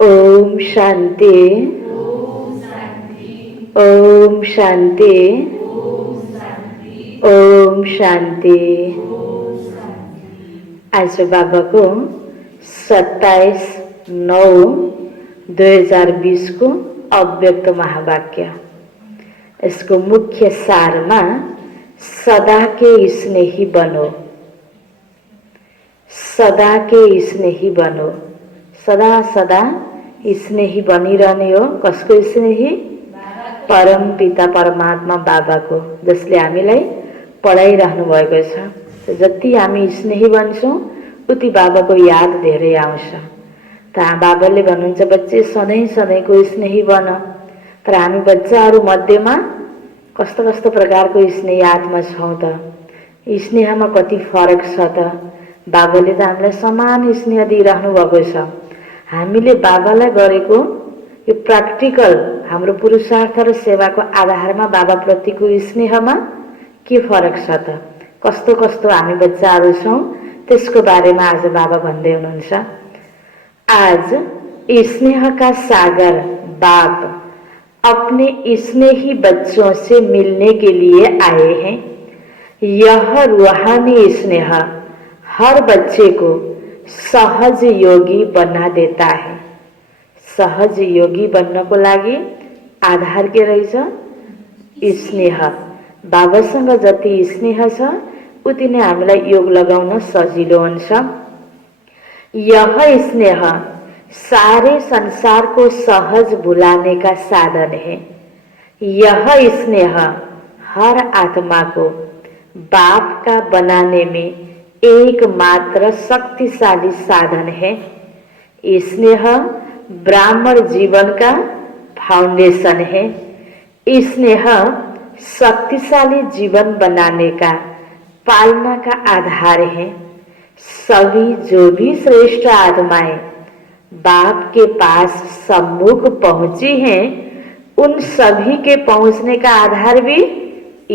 ओम शांति। ओम शांति। ओम शांति। आज बाबा को 27/9/2020 को अव्यक्त महावाक्य। इसको मुख्य सार में सदा के स्नेही बनो, सदा के स्नेही बनो। सदा सदा स्नेही बनिरहने हो। कसको स्नेही? परम पिता परमात्मा बाबाको, जसले हामीलाई पढाइराख्नु भएको छ। जति हामी स्नेही बन्छौँ उति बाबाको याद धेरै आउँछ। त बाबाले भन्नुहुन्छ बच्चे सधैँ सधैँको स्नेही बन। तर हामी बच्चाहरू मध्येमा कस्तो कस्तो प्रकारको स्नेही आत्मा छौँ त? स्नेहमा कति फरक छ त? बाबाले त हामीलाई समान स्नेह दिइराख्नु भएको छ। हामीले बाबालाई गरेको यो प्र्याक्टिकल हाम्रो पुरुषार्थ र सेवाको आधारमा बाबाप्रतिको स्नेहमा के फरक छ त? कस्तो कस्तो हामी बच्चाहरू छौँ त्यसको बारेमा आज बाबा भन्दै हुनुहुन्छ। आज स्नेह का सागर बाप अपने स्नेही बच्चों से मिलने के लिए आए हैं। यह रूहानी स्नेह हर बच्चे को सहज योगी बना देता है। सहज योगी बन्नको लागि आधार के रहेछ? स्नेह। बाबासँग जति स्नेह छ उति नै हामीलाई योग लगाउन सजिलो हुन्छ। यह स्नेह सारे संसार को सहज भुलाने का साधन है। यह स्नेह हर आत्मा को बाप का बनाने में एकमात्र शक्तिशाली साधन है। स्नेह ब्राह्मण जीवन का फाउंडेशन है। स्नेह शक्तिशाली जीवन बनाने का, पालना का आधार है। सभी जो भी श्रेष्ठ आत्माएं बाप के पास सम्मुख पहुंची हैं, उन सभी के पहुंचने का आधार भी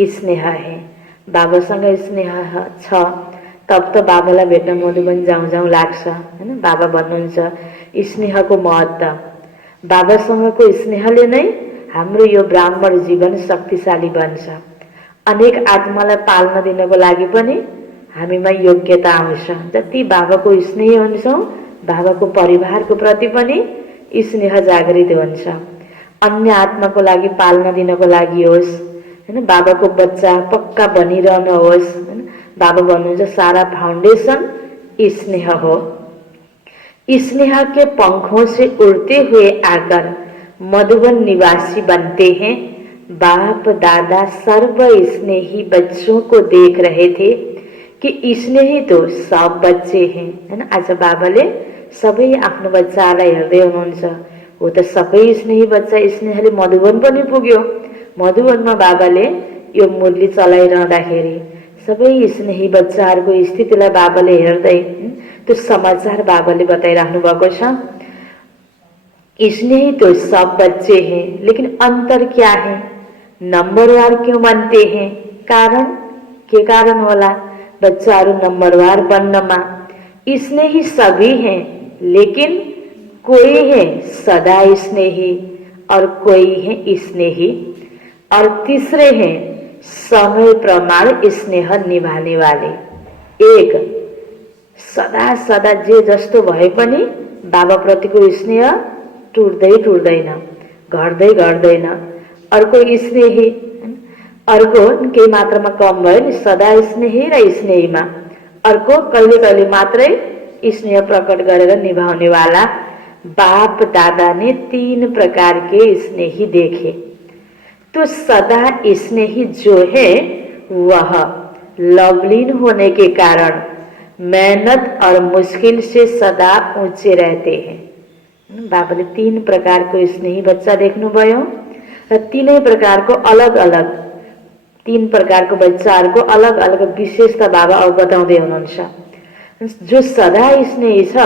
स्नेह है। बाबासँग स्नेह छ तब त बाबालाई भेट्न मधुबन जाउँ जाउँ लाग्छ हैन। बाबा भन्नुहुन्छ स्नेहको महत्त्व। बाबासँगको स्नेहले नै हाम्रो यो ब्राह्मण जीवन शक्तिशाली बन्छ। अनेक आत्मालाई पाल्न दिनको लागि पनि हामीमा योग्यता आउँछ। जति बाबाको स्नेही हुन्छौँ बाबाको परिवारको प्रति पनि स्नेह जागृत हुन्छ। अन्य आत्माको लागि पाल्न दिनको लागि होस् हैन, बाबाको बच्चा पक्का बनिरहन होस् हैन। बाबा भन्नुहुन्छ सारा फाउंडेशन स्नेह हो। स्नेह के पंखों से उड़ते हुए आकर मधुबन निवासी बनते हैं। बाप दादा सर्व स्नेही बच्चों को देख रहे थे कि स्नेही तो सब बच्चे हैं हैन। आज बाबाले सबै आफ्नो बच्चालाई हेर्दै हुनुहुन्छ। हो त सबै स्नेही बच्चा स्नेहले मधुबन पनि पुग्यो। मधुबनमा बाबाले यो मुरली चलाइरहँदाखेरि सबै स्नेही बच्चाहरूको स्थितिलाई बाबाले हेर्दै त्यो समाचार बाबाले बताइराख्नु भएको छ। स्नेही तो सब बच्चे हैं, लेकिन अंतर क्या है? नंबरवार क्यों बनते हैं? कारण के कारण होला बच्चाहरू नंबरवार बन्नमा? स्नेही सभी हैं, लेकिन कोई है सदा स्नेही और कोई है स्नेही और तीसरे हैं समय प्रमाण स्नेह निभाने वाले। एक सदा सदा जे जस्तो भए पनि बाबा प्रतिको स्नेह टुट्दै टुट्दैन, घट्दै घट्दैन। अर्को स्नेही, अर्को केही मात्रामा कम भयो नि, सदा स्नेही र स्नेहीमा। अर्को कहिले कहिले मात्रै स्नेह प्रकट गरेर निभाउने वाला। बाप दादा ने 3 प्रकार के स्नेही देखे। तो सदा स्नेही जो है वह लवलीन होने के कारण मेहनत और मुश्किल से सदा ऊंचे रहते हैं। बाबाले 3 प्रकारको स्नेही बच्चा देख्नुभयो र 3 प्रकारको अलग अलग 3 प्रकारको बच्चाहरूको अलग अलग विशेषता बाबा अब बताउँदै हुनुहुन्छ। जो सदा स्नेही छ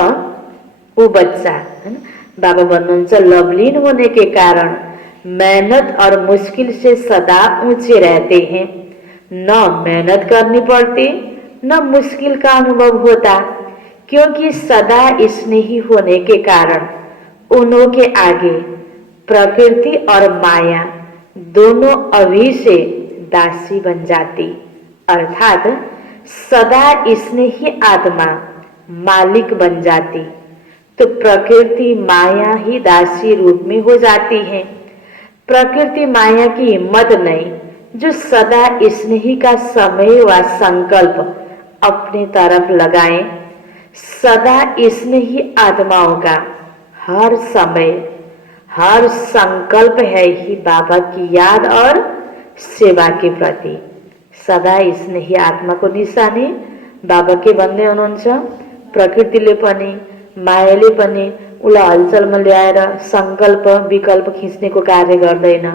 वो बच्चा हैन, बाबा भन्नुहुन्छ लवलीन होने के कारण मेहनत और मुश्किल से सदा ऊंचे रहते हैं। न मेहनत करनी पड़ती न मुश्किल का अनुभव होता, क्योंकि सदा स्नेही होने के कारण उन्हों के आगे प्रकृति और माया दोनों अभी से दासी बन जाती, अर्थात सदा स्नेही आत्मा मालिक बन जाती। तो प्रकृति माया ही दासी रूप में हो जाती है। प्रकृति माया की हिम्मत नहीं, जो सदा स्नेही का समय व संकल्प अपने तरफ लगाए। सदा स्नेही आत्माओं का हर समय हर संकल्प है ही बाबा की याद और सेवा के प्रति। सदा स्नेही आत्माको निशानी बाबा के भन्ने हुनुहुन्छ। प्रकृतिले पनि मायाले पनि उलाई हलचलमा ल्याएर संकल्प विकल्प खिच्नेको कार्य गर्दैन,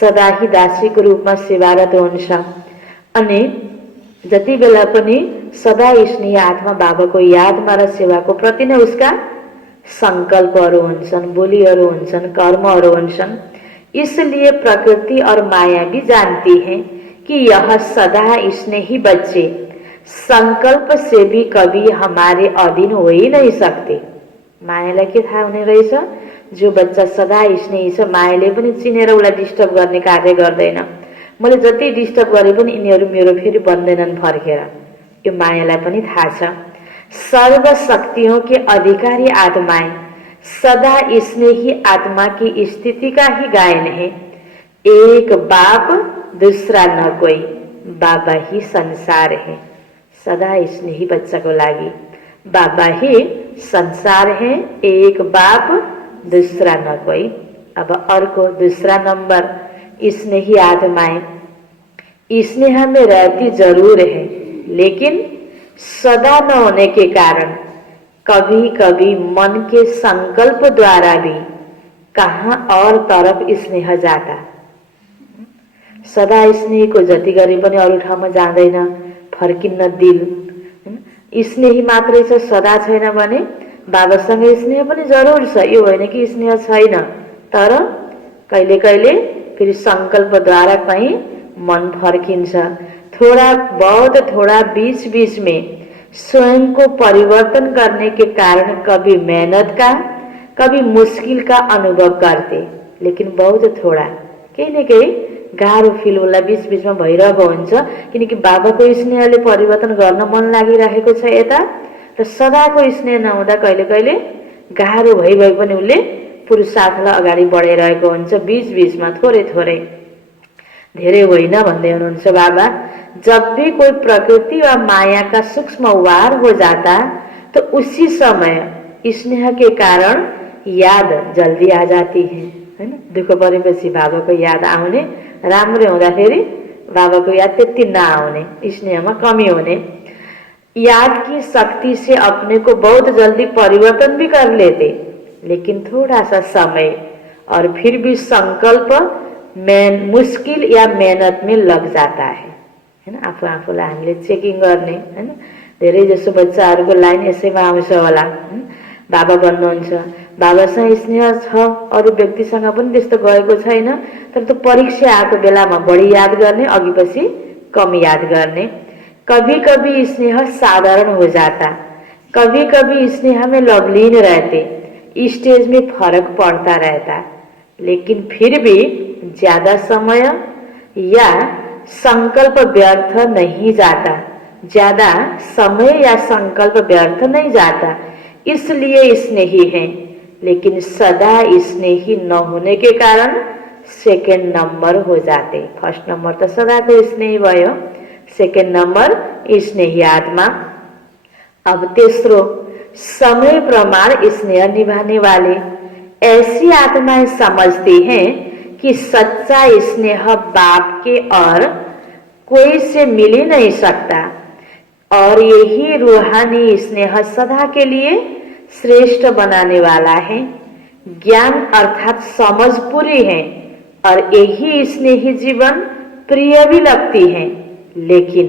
सदा ही दासीको रूपमा सेवारत हुन्छ। अनि जति बेला पनि सदा स्नेही आत्मा बाबाको यादमा र सेवाको प्रति नै उसका संकल्पहरू हुन्छन्, बोलीहरू हुन्छन्, कर्महरू हुन्छन्। इसलिए प्रकृति और माया भी जानती है कि यह सदा स्नेही बच्चे संकल्प से भी कभी हमारे अधीन हो ही नहीं सकते। मायालाई के थाहा हुने रहेछ, जो बच्चा सदा स्नेही छ मायाले पनि चिनेर उसलाई डिस्टर्ब गर्ने कार्य गर्दैन। मैले जति डिस्टर्ब गरे पनि यिनीहरू मेरो फेरि बन्दैनन् फर्केर, यो मायालाई पनि थाहा छ। सर्व शक्तियों के अधिकारी आत्माएं सदा स्नेही आत्मा की स्थिति का ही गायन है। एक बाप दूसरा न कोई, बाबा ही संसार है। सदा स्नेही बच्चाको लागि बाबा ही संसार है, एक बाप दूसरा न कोई। अब अर्को दूसरा नंबर, स्नेही आत्माएं स्नेह में रहती जरूर है, लेकिन सदा न होने के कारण कभी कभी मन के संकल्प द्वारा भी कहाँ और तरफ स्नेह जाता। सदा स्नेहीको जति गरे पनि अरू ठाउँमा जाँदैन, फर्किन्न दिल। स्नेही मात्रै छ, सदा छैन भने बाबासँग स्नेह पनि जरुर छ, यो होइन कि स्नेह छैन। तर कहिले कहिले फेरि संकल्पद्वारा कहीं मन फर्किन्छ। थोड़ा बहुत थोड़ा बीच बीच में स्वयं को परिवर्तन करने के कारण कभी मेहनत का कभी मुश्किल का अनुभव करते, लेकिन बहुत थोड़ा केही न केही गाह्रो फिल होला बीच बीचमा भइरहेको हुन्छ। किनकि बाबाको स्नेहले परिवर्तन गर्न मन लागिरहेको छ यता, र सदाको स्नेह नहुँदा कहिले कहिले गाह्रो भइ पनि उसले पुरुषार्थलाई अगाडि बढाइरहेको हुन्छ, बीच बीचमा थोरै थोरै, धेरै होइन भन्दै हुनुहुन्छ बाबा। जब भी कोई प्रकृति व माया का सूक्ष्म वार हो जाता तो उसी समय स्नेह के कारण याद जल्दी आ जाती है, हैन। दुःख परेपछि बाबाको याद आउने, राम्रो हुँदाखेरि बाबाको याद त्यति नआउने, स्नेहमा कमी होने। याद की शक्ति से अपने को बहुत जल्दी परिवर्तन भी कर लेते, लेकिन थोड़ा सा समय और फिर भी संकल्प मुश्किल या मेहनत में लग जाता है, हैन। आफू आफूलाई हामीले चेकिङ गर्ने, हैन। धेरै जसो बच्चाहरूको लाइन यसैमा आउँछ होला, बाबा भन्नुहुन्छ बाबासँग स्नेह छ, अरू व्यक्तिसँग पनि त्यस्तो गएको छैन, तर त्यो परीक्षा आएको बेलामा बढी याद गर्ने, अघि पछि कम याद गर्ने। कभी कभी स्नेह साधारण हो जाता, कभी कभी स्नेह में लवलीन रहते, स्टेज में फर्क पड़ता रहता, लेकिन फिर भी ज्यादा समय या संकल्प व्यर्थ नहीं जाता, ज्यादा समय या संकल्प व्यर्थ नहीं जाता, इसलिए स्नेही है। लेकिन सदा स्नेही न होने के कारण सेकेंड नंबर हो जाते। फर्स्ट नंबर तो सदा को स्नेही भयो, सेकेंड नंबर स्नेही आत्मा। अब तीसरो, समय प्रमाण स्नेह निभाने वाले। ऐसी आत्माएं समझती हैं कि सच्चा स्नेह बाप के और कोई से मिल ही नहीं सकता, और यही रूहानी स्नेह सदा के लिए श्रेष्ठ बनाने वाला है। ज्ञान अर्थात समझ पूरी है, और यही स्नेही जीवन प्रिय भी लगती है। लेकिन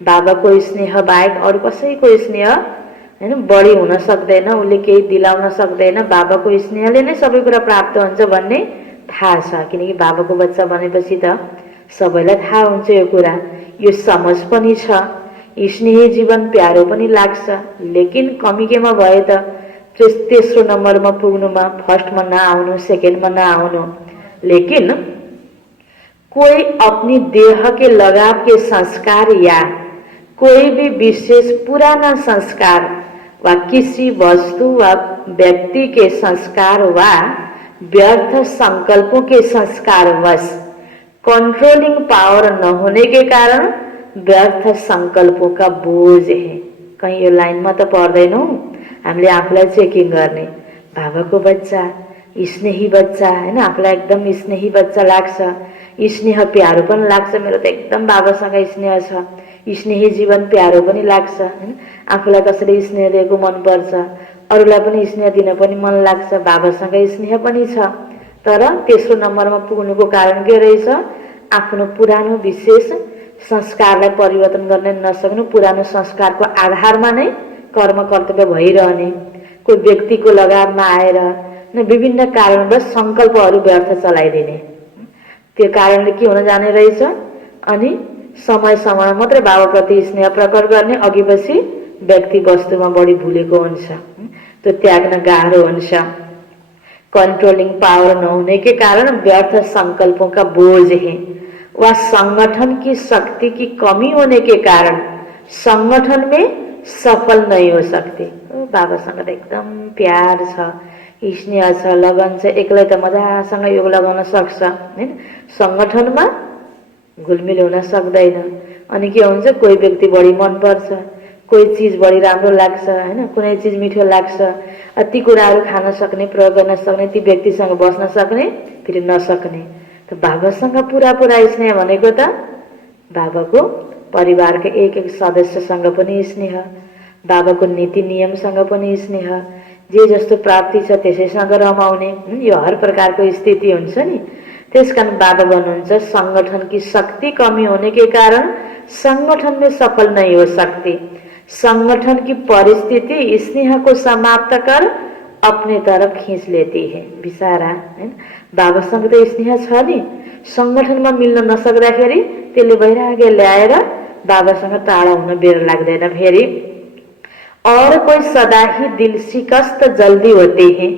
बाबा को स्नेह बाहेक अरू कसैको स्नेह हैन बढी हुन सक्दैन, उसले केही दिलाउन सक्दैन। बाबाको स्नेहले नै सबै कुरा प्राप्त हुन्छ भन्ने थाहा छ, किनकि बाबाको बच्चा बनेपछि त सबैलाई थाहा हुन्छ यो कुरा, यो समझ पनि छ। स्नेही जीवन प्यारो पनि लाग्छ, लेकिन कमी केमा भए त तेस्रो नम्बरमा पुग्नुमा फर्स्टमा नआउनु, सेकेन्डमा नआउनु, लेकिन कोई अपनी देह के लगाव के संस्कार या कोई भी विशेष पुराना संस्कार व किसी वस्तु व व्यक्ति के संस्कार व व्यर्थ संकल्पों के संस्कारवश कंट्रोलिंग पावर न होने के कारण व्यर्थ संकल्पों का बोझ है। कहीं यो लाइनमा त पर्दैनौ, हामीले आफूलाई चेकिङ गर्ने। बाबाको बच्चा, स्नेही बच्चा हैन, आफूलाई एकदम स्नेही बच्चा लाग्छ, स्नेह प्यारो पनि लाग्छ, मेरो त एकदम बाबासँग स्नेह छ, स्नेही जीवन प्यारो पनि लाग्छ हैन, आफूलाई कसैले स्नेह दिएको मन पर्छ, अरूलाई पनि स्नेह दिन पनि मन लाग्छ, बाबासँग स्नेह पनि छ। तर तेस्रो नम्बरमा पुग्नुको कारण के रहेछ? आफ्नो पुरानो विशेष संस्कारलाई परिवर्तन गर्न नसक्नु, पुरानो संस्कारको आधारमा नै कर्म कर्तव्य भइरहने, कोही व्यक्तिको लगावमा आएर विभिन्न कारणवश संकल्पहरू व्यर्थ चलाइदिने। त्यो कारणले के हुन जाने रहेछ? अनि समय समयमा मात्रै बाबाप्रति स्नेह प्रकट गर्ने, अघिपछि व्यक्ति वस्तुमा बढी भुलेको हुन्छ, त्यो त्याग्न गाह्रो हुन्छ। कंट्रोलिंग पावर न होने के कारण व्यर्थ संकल्पों का बोझ है व संगठन की शक्ति की कमी होने के कारण संगठन में सफल नहीं हो सकते। बाबासँग त एकदम प्यार छ, स्नेह छ, लगन छ, एक्लै त मजासँग योग लगाउन सक्छ हैन, संगठनमा घुलमिल हुन सक्दैन। अनि के हुन्छ? कोही व्यक्ति बढी मन पर्छ, कोही चीज बढी राम्रो लाग्छ हैन, कुनै चीज मिठो लाग्छ, ती कुराहरू खान सक्ने, प्रयोग गर्न सक्ने, ती व्यक्तिसँग बस्न सक्ने, फेरि नसक्ने। त बाबासँग पुरा स्नेह भनेको त बाबाको परिवारको एक एक सदस्यसँग पनि स्नेह, बाबाको नीति नियमसँग पनि स्नेह, जे जस्तो प्राप्ति छ त्यसैसँग रमाउने, यो हर प्रकारको स्थिति हुन्छ नि। त्यसकारण बाबा भन्नुहुन्छ संगठन की शक्ति कमी होने के कारण संगठन में सफल नहीं हो सकती। संगठन की परिस्थिति स्नेह को समाप्त कर अपने तरफ खींच लेती है। बिचारा हैन, बाबासँग त स्नेह छ नि, संगठनमा मिल्न नसक्दाखेरि त्यसले वैराग्य ल्याएर बाबासँग टाढा हुन बेर लाग्दैन फेरि। और कोई सदा ही दिल शिकस्त जल्दी होते हैं।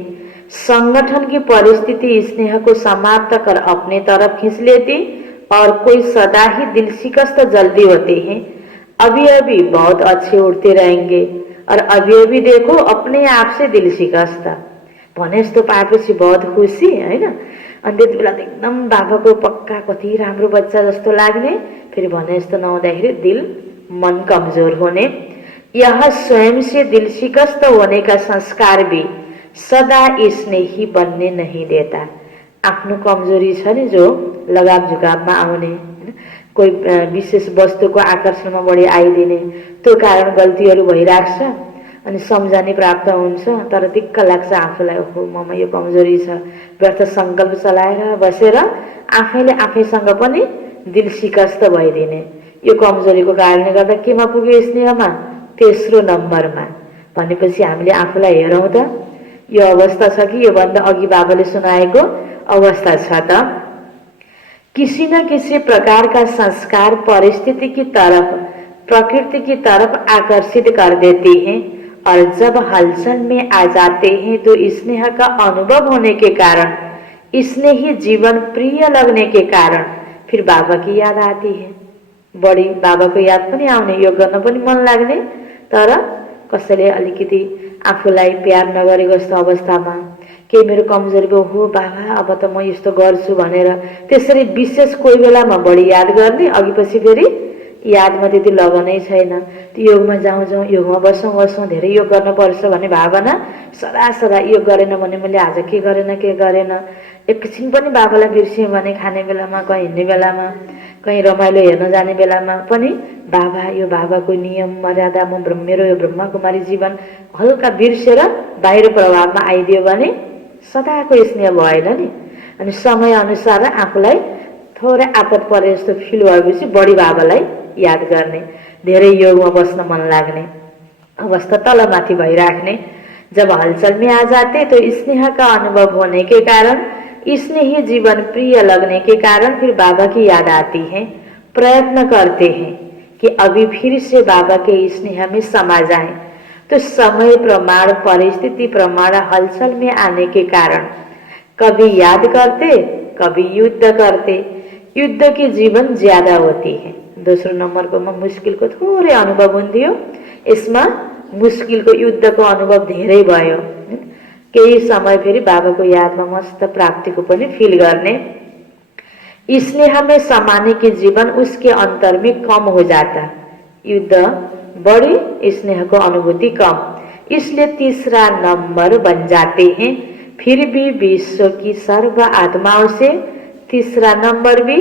संगठन की परिस्थिति स्नेह को समाप्त कर अपने तरफ खींच लेती और कोई सदा ही दिल शिकस्त जल्दी होते हैं। अभी अभी बहुत अच्छे उड़ते रहेंगे और अभी अभी देखो अपने आप से दिल शिकस्त। भने जस्तो पाएपछि बहुत खुसी हैन, अनि त्यति बेला त एकदम बाबाको पक्का कति राम्रो बच्चा जस्तो लाग्ने, फेरि भने जस्तो नहुँदाखेरि दिल मन कमजोर होने। यह स्वयं से दिल शिकस्त होने का संस्कार भी सदा स्नेही बनने नहीं देता। आफ्नो कमजोरी छ नि, जो लगाव झुकावमा आउने, कोही विशेष वस्तुको आकर्षणमा बढी आइदिने, त्यो कारण गल्तीहरू भइराख्छ अनि सम्झानी प्राप्त हुन्छ, तर दिक्क लाग्छ आफूलाई, ओहो ममा यो कमजोरी छ। व्यर्थ संकल्प चलाएर बसेर आफैले आफैसँग पनि दिल शिकस्त भइदिने, यो कमजोरीको कारणले गर्दा केमा पुग्यो? स्नेहमा, तेस्रो नम्बरमा। भनेपछि हामीले आफूलाई हेरौँ त, यो अवस्था छ कि योभन्दा अघि बाबाले सुनाएको अवस्था छ त? किसी न किसी प्रकार का संस्कार परिस्थिति की तरफ, प्रकृति की तरफ आकर्षित कर देते हैं और जब हलचल में आ जाते हैं तो स्नेह का अनुभव होने के कारण, स्नेही जीवन प्रिय लगने के कारण फिर बाबा की याद आती है। बढी बाबाको याद पनि आउने, योग गर्न पनि मन लाग्ने, तर कसैले अलिकति आफूलाई प्यार नगरेको जस्तो अवस्थामा केही मेरो कमजोरी भयो, हो बाबा अब त म यस्तो गर्छु भनेर त्यसरी विशेष कोही बेलामा बढी याद गर्ने, अघिपछि फेरि यादमा त्यति लगनै छैन। त्यो योगमा जाउँ, योगमा बसौँ, धेरै योग गर्नुपर्छ भन्ने भावना सदा सदा, योग गरेन भने मैले आज के गरेन, एकछिन पनि बाबालाई बिर्स्यौँ भने खाने बेलामा, कहीँ हिँड्ने बेलामा, कहीँ रमाइलो हेर्न जाने बेलामा पनि बाबा, यो बाबाको नियम मर्यादा, मेरो यो ब्रह्मकुमारी जीवन हल्का बिर्सेर बाहिर प्रभावमा आइदियो भने सदाको स्नेह भएन नि। अनि समय अनुसार आफूलाई थोरै आपत परे जस्तो फिल भएपछि बढी बाबालाई याद गर्ने, धेरै योगमा बस्न मन लाग्ने अवस्था तलमाथि भइराख्ने। जब हलचल में आ जाते तो स्नेह का अनुभव होने के कारण, स्नेही जीवन प्रिय लगने के कारण फिर बाबा की याद आती है। प्रयत्न करते हैं कि अभी फिर से बाबा के स्नेह में समा जाएं। तो तो समय प्रमाण, परिस्थिति प्रमाण हलचल में आने के कारण कभी याद करते, कभी युद्ध करते। युद्ध की जीवन ज्यादा होती है। दोस्रो नम्बरको मुस्किलको थोरै अनुभव हुन्थ्यो, यसमा मुस्किलको युद्धको अनुभव धेरै भयो। केही समय फेरि बाबाको यादमा मस्त प्राप्तिको पनि फिल गर्ने। स्नेह में समाने के जीवन उसके अंतर में कम हो जाता, युद्ध बड़ी, स्नेह को अनुभूति कम, इसलिए तीसरा नंबर बन जाते हैं। फिर भी विश्व की सर्व आत्माओं से तीसरा नंबर भी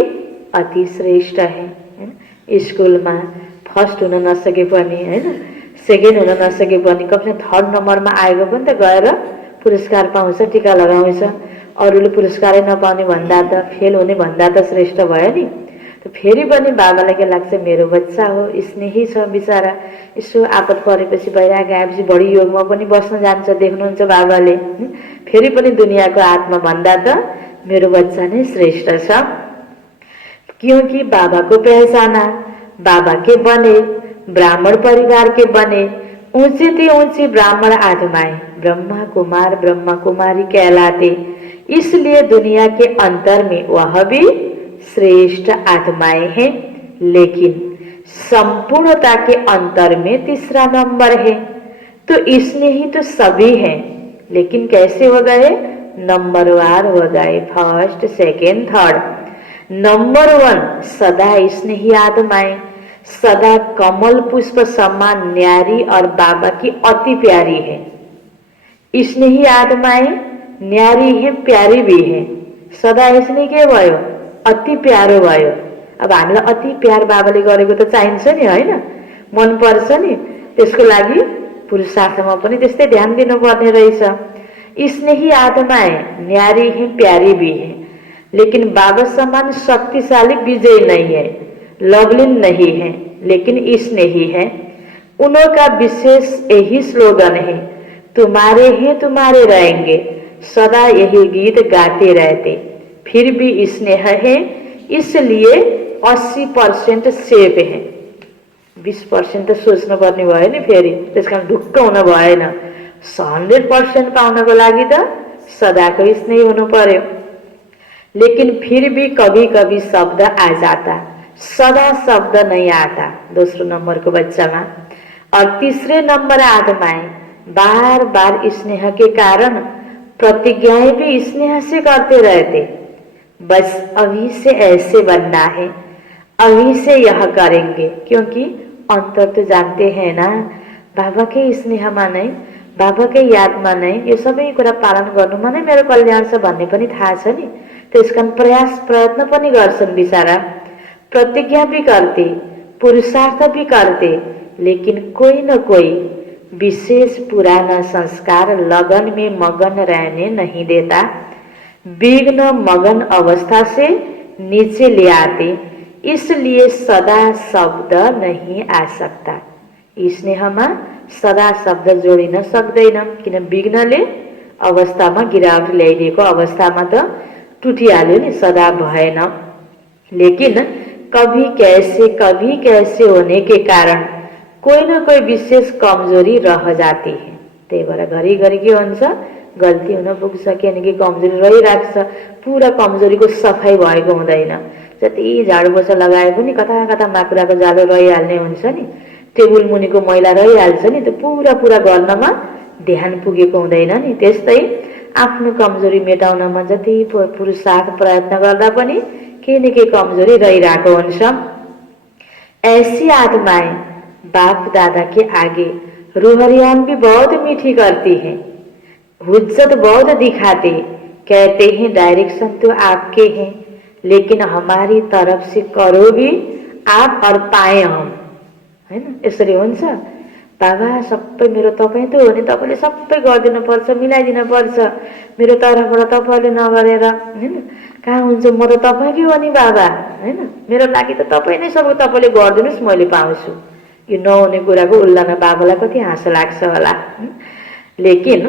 अति श्रेष्ठ है। स्कूल में फर्स्ट हुन नसके पनि हैन, सेकेन्ड हुन नसके पनि कमसेकम थर्ड नम्बरमा आएको पनि त गएर पुरस्कार पाउँछ, टीका लगाउँछ। अरूले पुरस्कारै नपाउने भन्दा त, फेल हुने भन्दा त श्रेष्ठ भयो नि। त फेरि पनि बाबालाई के लाग्छ, मेरो बच्चा हो, स्नेही छ बिचारा, यसो आपत परेपछि बाहिर गएपछि बढी योगमा पनि बस्न जान्छ, देख्नुहुन्छ बाबाले। फेरि पनि दुनियाँको आत्मा भन्दा त मेरो बच्चा नै श्रेष्ठ छ। क्योंकि बाबा को पहचाना, बाबा के बने, ब्राह्मण परिवार के बने, ऊंचे से ऊंचे ब्राह्मण आत्माएं ब्रह्मा कुमार ब्रह्मा कुमारी कहलाते, इसलिए दुनिया के अंतर में वह भी श्रेष्ठ आत्माएं हैं। लेकिन संपूर्णता के अंतर में तीसरा नंबर है। तो इसने ही तो सभी हैं, लेकिन कैसे हो गए, नंबरवार हो गए, फर्स्ट सेकेंड थर्ड। नंबर 1 सदा स्नेही आत्माएं, सदा कमल पुष्प समान न्यारी और बाबा की अति प्यारी है। स्नेही आत्माएं न्यारी है, प्यारी भी है। सदा स्नेही के भयो, अति प्यारो भयो। अब हामीलाई अति प्यार बाबाले गरेको त चाहिन्छ नि हैन, मन पर्छ नि, त्यसको लागि पुरुषार्थमा पनि त्यस्तै ध्यान दिनुपर्ने रहेछ। स्नेही आत्माएं न्यारी है, प्यारी भी है, लेकिन बाबा समान शक्तिशाली विजय नहीं है, लवलीन नहीं है, लेकिन स्नेही है। उनका विशेष यही स्लोगन है, तुम्हारे हैं तुम्हारे रहेंगे, सदा यही गीत गाते रहते। फिर भी स्नेह है, इसलिए 80% सेफ है। 20% त सोच्नु पर्ने भयो नि, फेरि त्यसकारण ढुक्क हुन भएन। 100% पाउनको लागि त सदाको स्नेही हुनु पर्यो। लेकिन फिर भी कभी कभी शब्द आ जाता, सदा शब्द नहीं आता दोस्रो नंबर को बच्चा में। और तीसरे नंबर आत्माएं बार बार स्नेह के कारण प्रतिज्ञाएं भी स्नेह से करते रहते। बस अभी से ऐसे बनना है, अभी से यह करेंगे, क्योंकि अंतर तो जानते हैं ना, बाबा के स्नेहमा नै, बाबा के यादमा नै यो सबै कुरा पालन गर्नुमा नै मेरो कल्याण छ भन्ने पनि थाहा छ नि। त्यसकारण प्रयास प्रयत्न पनि गर्छन् बिचारा, प्रतिज्ञा भी करते, पुरुषार्थ भी करते, लेकिन कोई न कोई विशेष पुराना संस्कार लगन में मगन रहने नहीं देता। विघ्न मगन अवस्था से नीचे ले आते, इसलिए सदा शब्द नहीं आ सकता। स्नेहमा सदा शब्द जोडिन सक्दैन, किन विघ्नले अवस्थामा गिरावट ल्याइदिएको अवस्थामा त टुटिहाल्यो नि, सदा भएन। लेकिन कभी कैसे होने के कारण कोई न कोई विशेष कमजोरी रह जाती है। त्यही भएर घरिघरि के हुन्छ, गल्ती हुन पुग्छ, किनकि कमजोरी रहिराख्छ। पुरा कमजोरीको सफाई भएको हुँदैन। जति झाडु पोछा लगाए पनि कता कता माकुराको जालो रहिहाल्ने हुन्छ नि, टेबुल मुनिको मैला रहिहाल्छ नि, त पुरा गर्नमा ध्यान पुगेको हुँदैन नि। त्यस्तै आफ्नो कमजोरी मेटाउनमा जति पुरुषार्थ प्रयत्न गर्दा पनि केही न केही कमजोरी रहिरहेको हुन्छ। ऐसी आत्माएं बाप दादा के आगे रूहरियान भी बहुत मीठी करती हैं, हुज्जत बहुत दिखाते, कहते हैं डायरेक्शन तो आपके हैं, लेकिन हमारी तरफ से करो भी आप और पाए हम, हैन? यसरी हुन्छ। बाबा सबै मेरो तपाईँ त हो नि, तपाईले सबै गरिदिनु पर्छ, मिलाइदिनु पर्छ, मेरो तर्फबाट तपाईले नगरेर, हैन? कहाँ हुन्छ, म त तपाईकै हो नि बाबा, हैन? मेरो लागि त तपाई नै सबै तपाईले गरिदिनुस्, मैले पाउँछु। यो नहुने कुराको उल्लामा बाबालाई कति हाँसो लाग्छ होला। लेकिन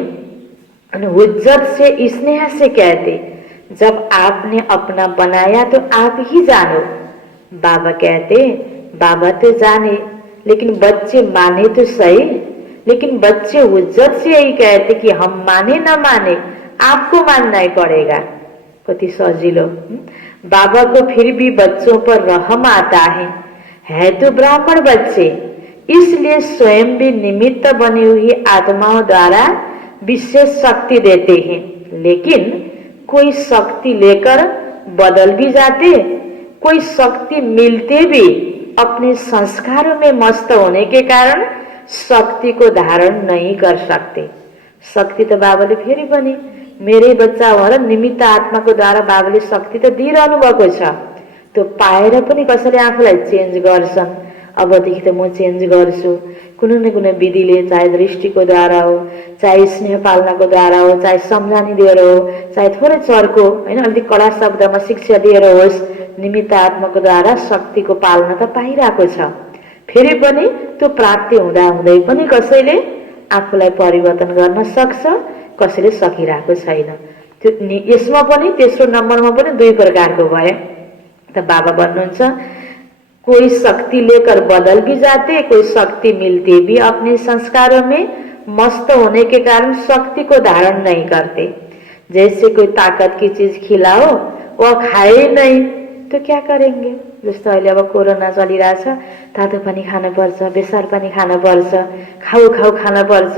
हुज्जत से स्नेह से कहते, जब आपने अपना बनाया तो आप ही जानो। बाबा कहते, बाबा तो जाने, लेकिन बच्चे माने तो सही, लेकिन बच्चे उज्जत से यही कहते कि हम माने न माने आपको मानना ही पड़ेगा। कति सजिलो। बाबा को फिर भी बच्चों पर रहम आता है तो ब्राह्मण बच्चे, इसलिए स्वयं भी निमित्त बनी हुई आत्माओं द्वारा विशेष शक्ति देते हैं। लेकिन कोई शक्ति लेकर बदल भी जाते, कोई शक्ति मिलते भी अपने संस्कारों में मस्त होने के कारण शक्ति को धारण नहीं कर सकते। शक्ति तो बाबाले फेरि पनि मेरै बच्चा हो र निमित्त आत्माको द्वारा बाबाले शक्ति त दिइरहनु भएको छ, त्यो पाएर पनि कसैले आफूलाई चेन्ज गर्छन्। अबदेखि त म चेन्ज गर्छु, कुनै न कुनै विधिले, चाहे दृष्टिको द्वारा हो, चाहे स्नेह पालनाको द्वारा हो, चाहे सम्झानी दिएर हो, चाहे थोरै चर्को हैन अलिक कडा शब्दमा शिक्षा दिएर होस्, निमित्त आत्माको द्वारा शक्तिको पालना त पाइरहेको छ। फेरि पनि त्यो प्राप्ति हुँदा हुँदै पनि कसैले आफूलाई परिवर्तन गर्न सक्छ, कसैले सकिरहेको छैन। त्यो यसमा पनि तेस्रो नम्बरमा पनि दुई प्रकारको भयो। त बाबा भन्नुहुन्छ कोई शक्ति लेकर बदल भी जाते, कोई शक्ति मिलती भी अपने संस्कारों में मस्त होने के कारण शक्ति को धारण नहीं करते। जैसे कोई ताकत की चीज खिलाओ वह खाए नहीं तो क्या करेंगे। जस्तो अहिले अब कोरोना चलिरहेछ, तातो पानी खान पर्छ, बेसार पानी खान पर्छ, खाउ खाउ खान पर्छ।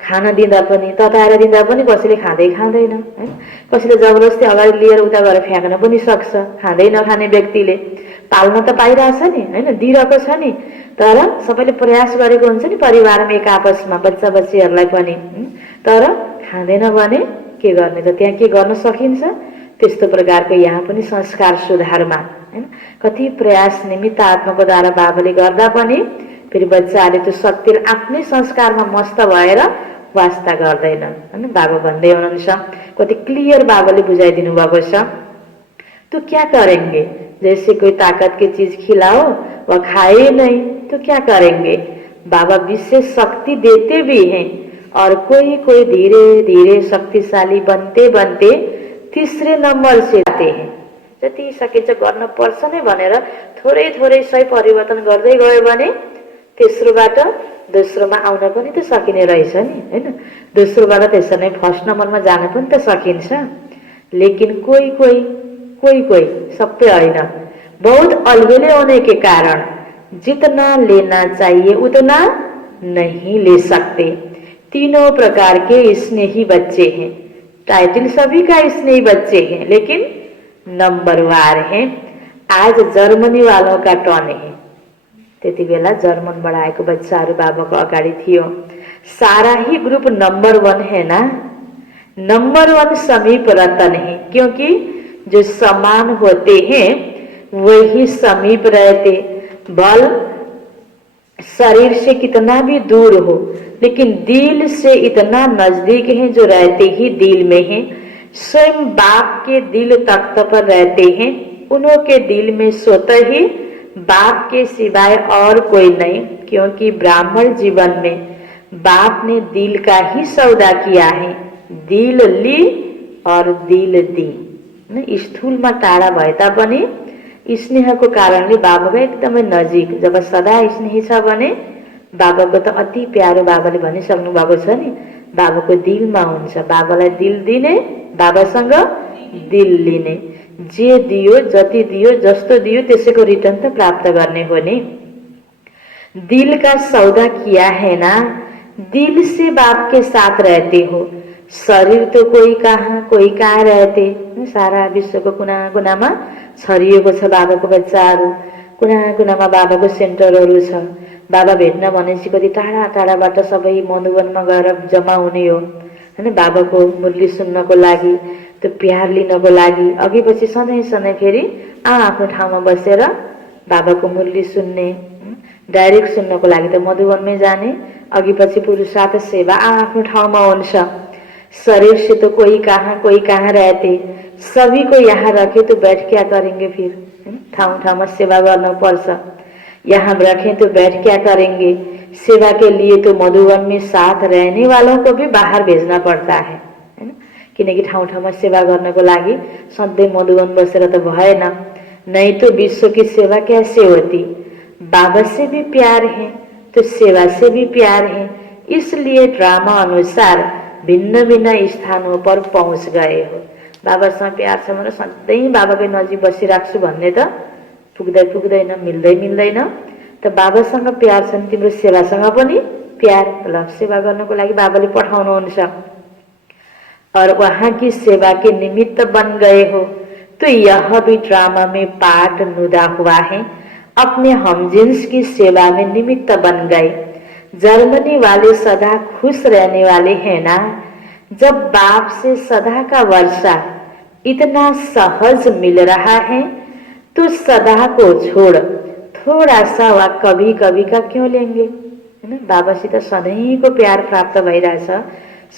खान दिँदा पनि, तताएर दिँदा पनि कसैले खाँदैन हैन, कसैले जबरजस्ती अगाडि लिएर उता गएर फ्याँक्न पनि सक्छ। खाँदै नखाने व्यक्तिले पाल्न त पाइरहेछ नि हैन, दिइरहेको छ नि, तर सबैले प्रयास गरेको हुन्छ नि परिवारमा एक आपसमा बच्चा बच्चीहरूलाई पनि, तर खाँदैन भने के गर्ने त, त्यहाँ के गर्न सकिन्छ। त्यस्तो प्रकारको यहाँ पनि संस्कार सुधारमा हैन कति प्रयास निमित्त आत्माको द्वारा बाबाले गर्दा पनि फेरि बच्चाहरूले त्यो शक्तिले आफ्नै संस्कारमा मस्त भएर वास्ता गर्दैन हैन। बाबा भन्दै हुनुहुन्छ, कति क्लियर बाबाले बुझाइदिनु भएको छ। तो क्या करेंगे, जैसे कोई ताकत की चीज खिलाओ वह खाए नहीं तो क्या करेंगे। बाबा विशेष शक्ति देते भी हैं और कोई कोई धीरे धीरे शक्तिशाली बनते बनते तीसरे नंबर से आते हैं। जति सकिन्छ गर्न पर्छ नै भनेर थोरै थोरै सही परिवर्तन गर्दै गयो भने तेस्रोबाट दोस्रोमा आउन पनि त सकिने रहेछ नि हैन। दोस्रोबाट त्यसरी नै फर्स्ट नम्बरमा जान पनि त सकिन्छ। लेकिन कोई कोई सबै होइन, बहुत अलबेले होने के कारण जितना लेना चाहिए उतना नहीं ले सकते। तीनों प्रकार के स्नेही बच्चे हैं। टाइटल सभी का स्नेही बच्चे हैं, लेकिन नंबरवार हैं। आज जर्मनी वालों का टर्न है। त्यति बेला जर्मनबाट आएको बच्चाहरू बाबाको अगाडि थियो। सारा ही ग्रुप नंबर 1 है ना। नंबर 1 समीप रतन है, क्योंकि जो समान होते हैं वही समीप रहते। बल शरीर से कितना भी दूर हो, लेकिन दिल से इतना नजदीक है जो रहते ही दिल में हैं। स्वयं बाप के दिल तख्त पर रहते हैं। उन्हों के दिल में स्वतः ही बाप के सिवाय और कोई नहीं, क्योंकि ब्राह्मण जीवन में बाप ने दिल का ही सौदा किया है। दिल ली और दिल दी। स्थूलमा टाढा भए तापनि स्नेहको कारणले बाबाको एकदमै नजिक। जब सदा स्नेही छ भने बाबाको त अति प्यारो, बाबाले भनिसक्नु भएको छ नि, बाबाको दिलमा हुन्छ। बाबालाई दिल दिने, बाबासँग दिल लिने। जे दियो, जति दियो, जस्तो दियो त्यसैको रिटर्न त प्राप्त गर्ने हो नि। दिल का सौदा किया है ना, दिल से बाप के साथ रहते हो। शरीर तो कोही कहाँ रहते। सारा विश्वको कुना कुनामा छरिएको छ बाबाको बच्चाहरू। कुना कुनामा बाबाको सेन्टरहरू छ। बाबा भेट्न भनेपछि कति टाढा टाढाबाट सबै मधुवनमा गएर जम्मा हुने हो हैन, बाबाको मुरली सुन्नको लागि, त्यो प्यार लिनको लागि। अघि पछि सधैँ सधैँ फेरि आफ्नो ठाउँमा बसेर बाबाको मुरली सुन्ने, डाइरेक्ट सुन्नको लागि त मधुवनमै जाने। अघि पछि पुरुषार्थ सेवा आफ्नो ठाउँमा हुन्छ। शरीर से तो कोई कहाँ रहते। सभी को यहाँ रखे तो बैठ क्या करेंगे फिर। ठाउँ ठाउँमा सेवा गर्न पर्छ। यहाँ रखे तो बैठ क्या करेंगे। सेवा के लिए तो मधुवन में साथ रहने वालों को भी बाहर भेजना पड़ता है हैन, किनकि ठाउँ ठाउँमा सेवा गर्नको लागि सधैँ मधुवन बसेर त भएन। नहीं तो विश्व की सेवा कैसे होती। बाबा से भी प्यार है तो सेवा से भी प्यार है। इसलिए ड्रामा अनुसार भिन्न भिन्न स्थानों पर पहुँच गए हो। बाबासँग प्यार छ भने सधैँ बाबाकै नजिक बसिराख्छु भन्ने त पुग्दैन, मिल्दैन। त बाबासँग प्यार छ भने तिम्रो सेवासँग पनि प्यार, ल सेवा गर्नको लागि बाबाले पठाउनुहुन्छ और वहाँ की सेवा के निमित्त बन गए हो। तो यह भी ड्रामा में पार्ट नुदा हुआ है, अपने हमजिन्स की सेवा में निमित्त बन गए। जर्मनी वाले सदा खुश रहने वाले हैं ना, जब बाप से सदा का वर्षा इतना सहज मिल रहा है तो सदा को छोड़ थोड़ा सा वा कभी कभी का क्यों लेंगे, है ना। बाबासित सधैँको प्यार प्राप्त भइरहेछ,